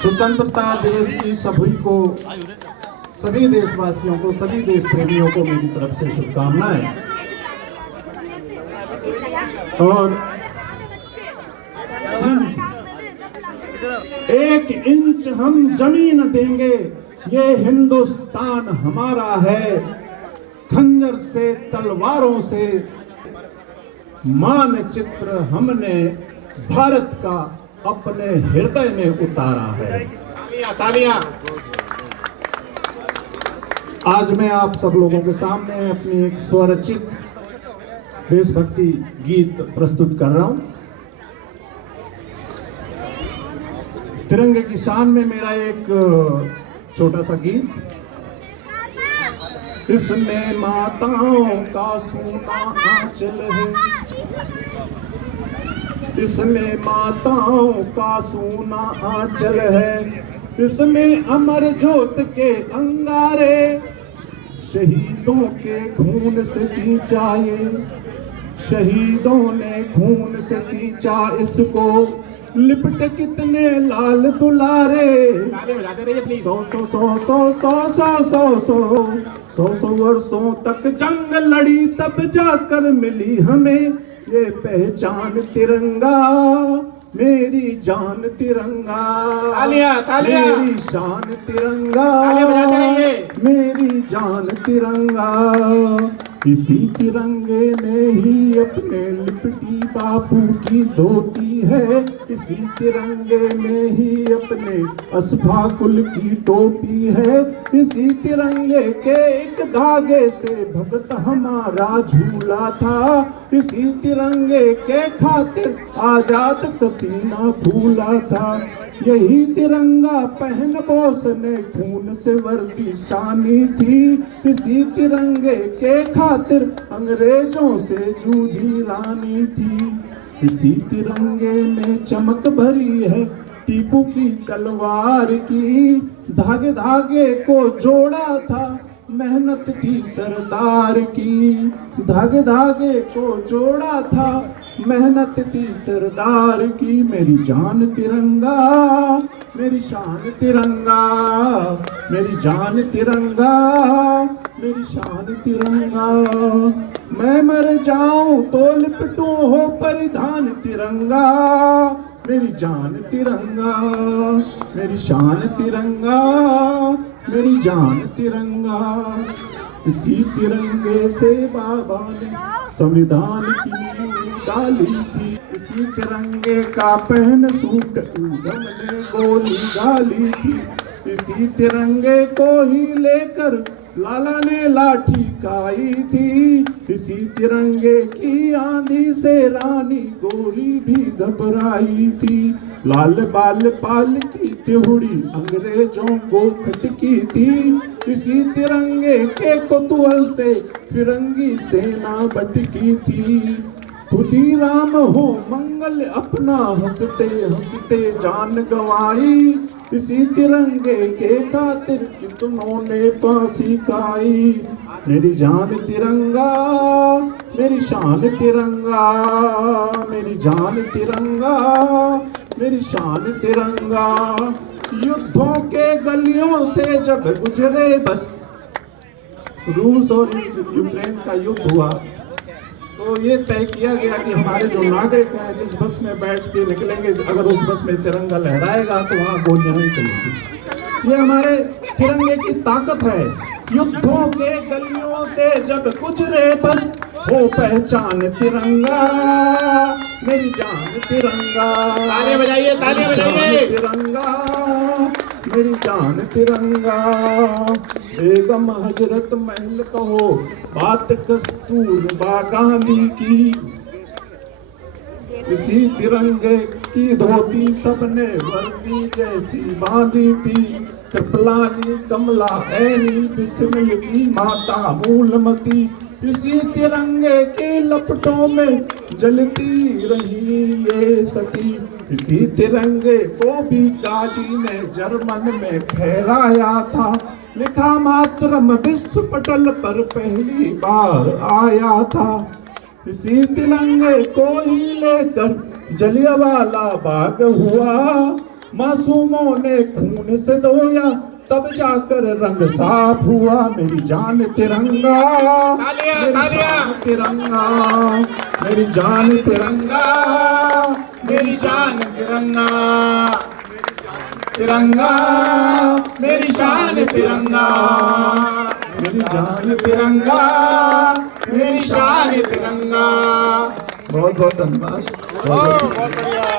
स्वतंत्रता दिवस की सभी देशवासियों को, सभी देश प्रेमियों को मेरी तरफ से शुभकामनाएं। और 1 इंच हम जमीन देंगे, ये हिंदुस्तान हमारा है। खंजर से, तलवारों से मानचित्र हमने भारत का अपने हृदय में उतारा है। तालियां। आज मैं आप सब लोगों के सामने अपनी एक स्वरचित देशभक्ति गीत प्रस्तुत कर रहा हूं। तिरंगे की शान में मेरा एक छोटा सा गीत। इसमें माताओं का सोना आंचल है, इसमें माताओं का सोना आंचल है, इसमें अमर ज्योत के अंगारे, शहीदों के खून से सींचा ये, शहीदों ने खून से सींचा इसको, लिपट कितने लाल दुलारे। सौ वर्षों तक जंग लड़ी, तब जाकर मिली हमें ये पहचान तिरंगा, मेरी जान तिरंगा। तालियां। मेरी शान तिरंगा, मेरी जान तिरंगा। इसी तिरंगे में ही अपने लिपटी बापू की धोती है, इसी तिरंगे में ही अपने अस्फाकुल की टोपी है, इसी तिरंगे के एक धागे से भगत हमारा झूला था, इसी तिरंगे के खातिर आजाद कसीना फूला था। यही तिरंगा पहन बोस ने खून से वर्दी शानी थी, इसी तिरंगे के खातिर अंग्रेजों से जूझी रानी थी। इसी तिरंगे में चमक भरी है टीपू की तलवार की, धागे धागे को जोड़ा था मेहनत थी सरदार की, धागे धागे को जोड़ा था मेहनत थी सरदार की। मेरी जान तिरंगा, मेरी शान तिरंगा, मेरी जान तिरंगा, मेरी शान तिरंगा। मैं मर जाऊं तो लिपटूं हो परिधान तिरंगा, मेरी जान तिरंगा, मेरी शान तिरंगा, मेरी जान तिरंगा। इसी तिरंगे से बाबा ने संविधान की नींव डाली थी, इसी तिरंगे का पहन सूट ऊधम ने गोली डाली थी, इसी तिरंगे को ही लेकर लाला ने लाठी खाई थी, इसी तिरंगे की आंधी से रानी गोरी भी घबराई थी। लाल बाल पाल की त्योड़ी अंग्रेजों को खटकी थी, इसी तिरंगे के कोतुहल से फिरंगी सेना भटकी थी। खुदीराम हो मंगल अपना हंसते हंसते जान गंवाई, इसी तिरंगे के खातिर कितनों ने फांसी खाई। मेरी जान तिरंगा, मेरी शान तिरंगा, मेरी जान तिरंगा, मेरी शान तिरंगा। युद्धों के गलियों से जब गुजरे बस, रूस और यूक्रेन का युद्ध हुआ तो ये तय किया गया कि हमारे जो नागरिक हैं जिस बस में बैठ के निकलेंगे, अगर उस बस में तिरंगा लहराएगा तो वहाँ गोलियां नहीं चलेंगी। ये हमारे तिरंगे की ताकत है। युद्धों के गलियों से जब गुजरे बस, हो पहचान तिरंगा, मेरी जान तिरंगा। तालियां बजाइए, तालियां बजाइए। तिरंगा, मेरी जान तिरंगा। बेगम हजरत महल कहो बात कस्तूरबा गांधी की, इसी तिरंगे की धोती सबने वर्दी जैसी बांधी थी। कृपलानी कमला ऐनी बिस्मिल की माता मूलमती, इसी तिरंगे के लपटों में जलती रही ये सती। इसी तिरंगे को भी गाजी ने जर्मन में फहराया था, लिखा मातरम विश्व पटल पर पहली बार आया था। इसी तिरंगे को ही लेकर जलियांवाला बाग हुआ, मासूमों ने खून से धोया तब जाकर रंग साफ हुआ। मेरी जान तिरंगा, मेरी जान तिरंगा, मेरी जान तिरंगा, मेरी जान तिरंगा, तिरंगा मेरी जान तिरंगा, मेरी जान तिरंगा, मेरी शान तिरंगा। बहुत बहुत धन्यवाद। बहुत बढ़िया।